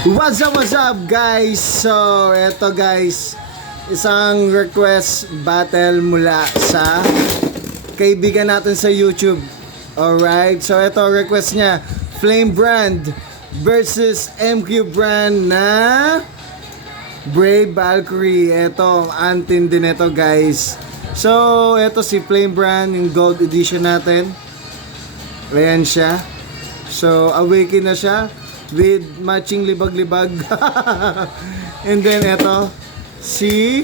What's up guys? So, eto guys, isang request battle mula sa kaibigan natin sa YouTube. Alright, so eto request niya, Flame Brand versus MQ Brand na Brave Valkyrie. Eto, ang antindi nito guys. So, eto si Flame Brand, yung gold edition natin. Ayan siya. So, awaken na siya with matching libag-libag. And then eto si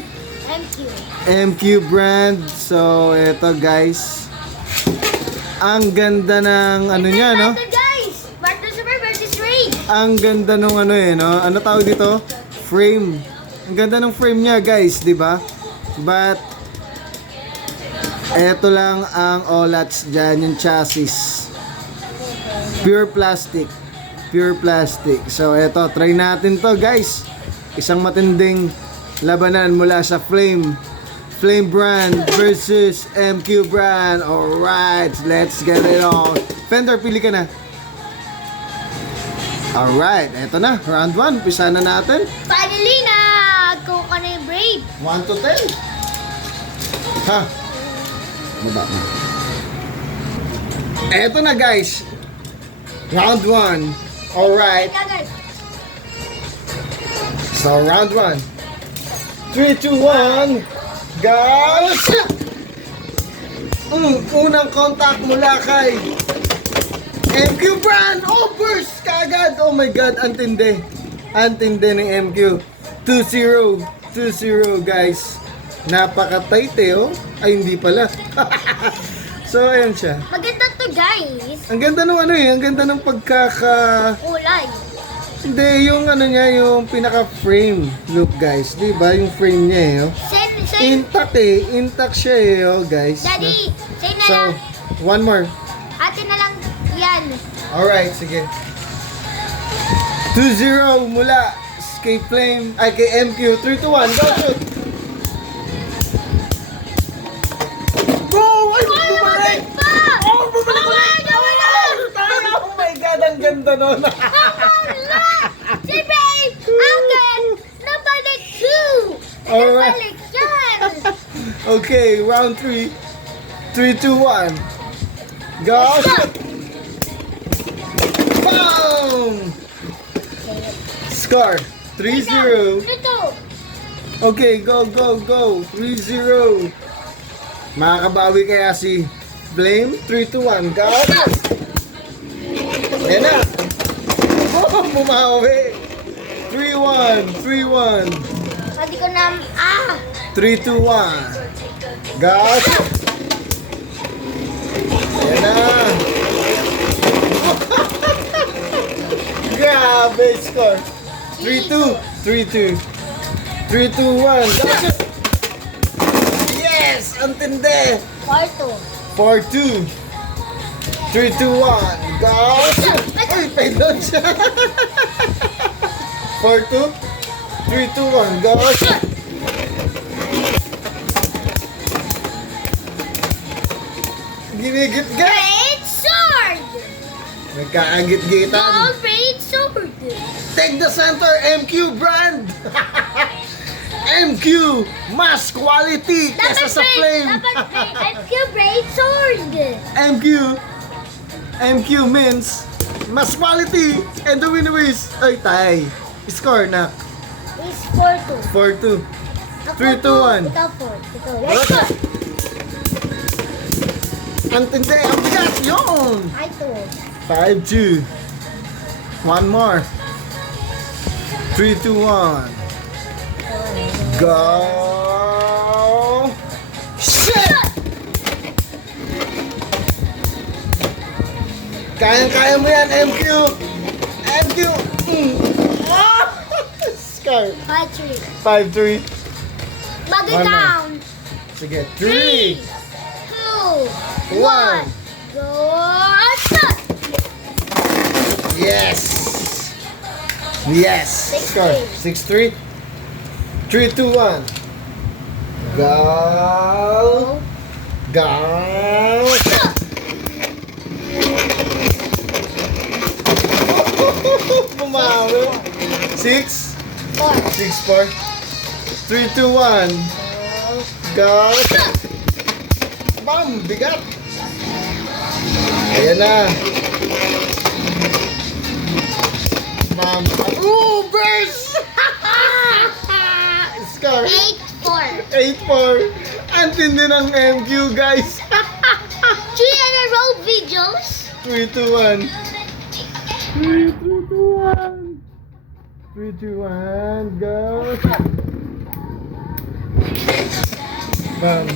MQ Brand. So eto guys, ang ganda ng ano niya, no? Ang ganda nung ano no? Ano tawag dito? Frame. Ang ganda ng frame niya guys, di ba? But eto lang ang olats dyan, yung chassis. Pure plastic. Pure plastic. So eto, try natin to guys. Isang matinding labanan mula sa Flame Brand versus MQ Brand. Alright, let's get it on. Fender, pili ka na. Alright, eto na, round 1. Pisa na natin. Finally na! Go ka na yung Brave. 1 to 10. Ha? Baba na. Eto na guys. Round 1. Alright. So round 1. 3, 2, 1. Guys! Unang contact mula kay MQ Brand. Oh, burst kagad. Oh my god, antindi. Antindi ng MQ. 2-0. 2-0 guys. Napaka-tight oh. Ay, hindi pala. So, ayan siya. Maganda to guys. Ang ganda ng ano ang ganda ng Kulay. Hindi, yung ano niya, yung pinaka-frame look guys. Di ba? Yung frame niya Same. Intact siya guys. Daddy, same na So, lang. one more. Atin na lang yan. Alright, sige. 2-0 mula kay Flame, ay kay MQ. 3 to 1, go shoot! Oh my god, ang ganda nun. Si Brave! Agad! Nabalik 2! Alright. Nabalik yan! Okay, round 3. 3, 2, 1. Go! Boom! Score 3-0. Ito! Okay, go. 3-0. Makakabawi kaya si Flame? 3, 2, 1. Go! Ayan na! Oh, bumawi! 3-1. Pwede ko na... 3, 2, 1. Go! Ayan na! Grabe score! 3-2. 3, 2, 1. Go! Yes! Ang tindi! 4-2. 4-2. 3, 2, 1. Go! Uy, payload siya! 4-2. 3, 2, 1. Go! Ginigit-git! Great sword! Nagkaagit-gitan. Gold great sword! Take the center, MQ Brand! MQ! Mas quality kesa sa Flame! Dapat Brave! MQ great sword! MQ means mas quality! And the winner is... Ay, tay! Score na. Is 4-2. 4-2. 3, 2, 1. Ikaw 4. Ikaw. Let's go! Ang tindi, ang bigat! Yun! I 5-2. 2. One more. 3, 2, 1. Go! Shit! Kayang-kaya mo yan, MQ! MQ! Scar! 5-3. 5-3. Bagay One more. down. Sige, 3, 3, 2, 1. 1. Go! Shot! Yes! Yes! 6-3. Score. 6-3. 3, 2, 1. Go! Go! Shot! Bumawi. 6, 4. 6, 4. 3, 2, 1. Go! Bam! Bigat! Ayan na. Bam! Oh! Burst! Scar! 8, 4. 8-4. Ang tindi ng MQ, guys. 3 in a row videos. 3, 2, 1. 3, 2, 1. 3, 2, 1. Go! Bam!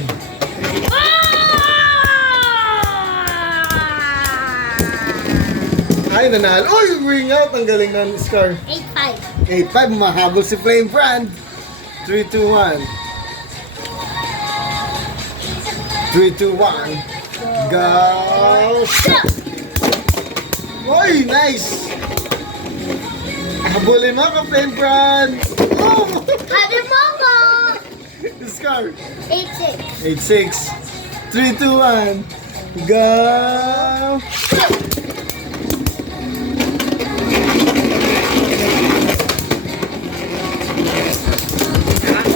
Ay, nanalo. Uy, ring out. Ang galing ng Scar. 8, 5. 8-5. Mahabol si Flame Brand. 3, 2, 1. 3, 2, 1. Go! Uy, nice! Habulin mo ka, Flame Brand. Oh! Habi mo ko. Scar. 8, 8-6. 6. 3, 2, 1. Go!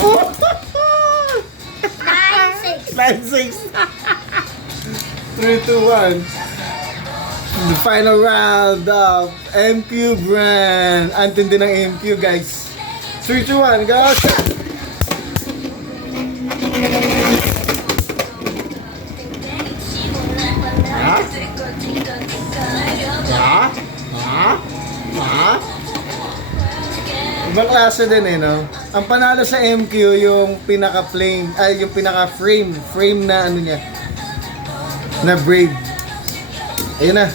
Oh! 9, 6. 9-6. 3, 2, 1. The final round of MQ Brand. Antin din ng MQ, guys. 3, 2, 1. Go! Ha? Ha? Ha? Ha? Ibang klase din eh, no? Ang panalo sa MQ yung pinaka-flame, ay yung pinaka-frame, frame na ano niya, na braid. Ayun na.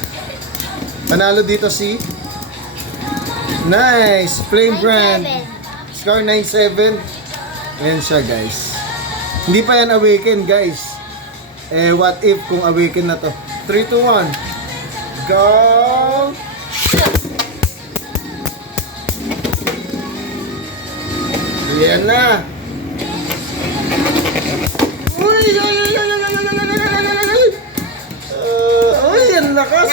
Panalo dito si nice, Flame Brand. Score 9-7. Ayan siya, guys. Hindi pa yan awaken, guys. Eh, what if kung awaken na to? 3, 2, 1. Go! Ayan na. Uy! Uy! Ang lakas!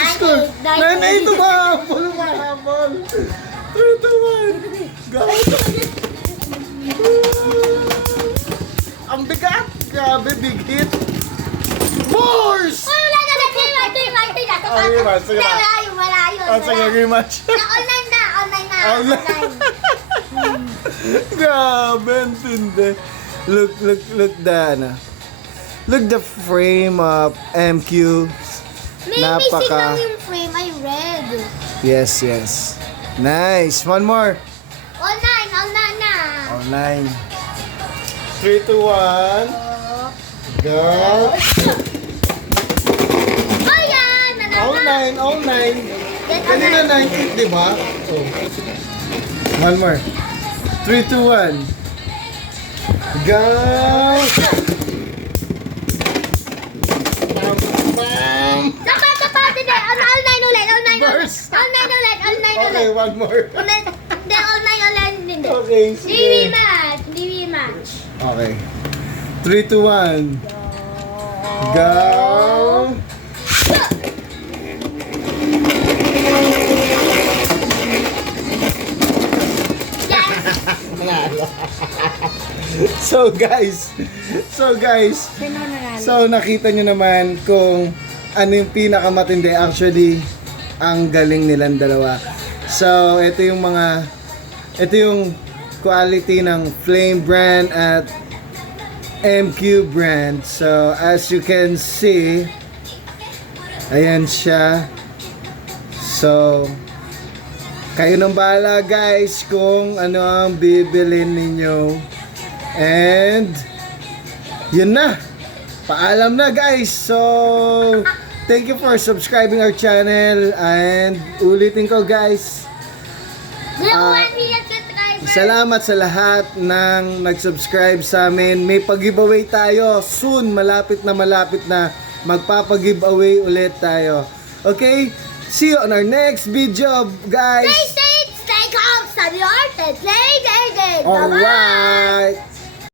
9-8! Mahabol! Mahabol! 3, 2, 1. Go! Ang bigat! Grabe, big hit! Force! Sige na. Oh, sige, rematch. Online na. Grabe, ang tindi. Look the frame of MQ. May missing lang yung frame. I read. Yes. Nice. One more. All nine na. All 9. 3, 2, 1. Go. Oh, yan! Nanalo. All 9. Kanina 9-8, di ba? Oh. One more. 3, 2, 1. Go! Bam! Dapat din. All nine ulit. Burst! All nine ulit. Okay, one more. Hindi, all nine ulit. Hindi. Okay, sige. Hindi rematch. Okay. 3, 2, 1. Go! So guys, so nakita nyo naman kung ano yung pinakamatindi. Actually, ang galing nilang dalawa. So ito yung quality ng Flame Brand at MQ Brand. So as you can see, ayan siya. So kayo nang bahala, guys, kung ano ang bibilin ninyo. And yun na. Paalam na, guys. So thank you for subscribing our channel. And ulitin ko, guys, salamat sa lahat ng nag-subscribe sa amin. May pag-giveaway tayo soon. Malapit na magpapag-giveaway ulit tayo. Okay? See you on our next video, guys. Stay safe, stay calm, stay hard, stay. Alright.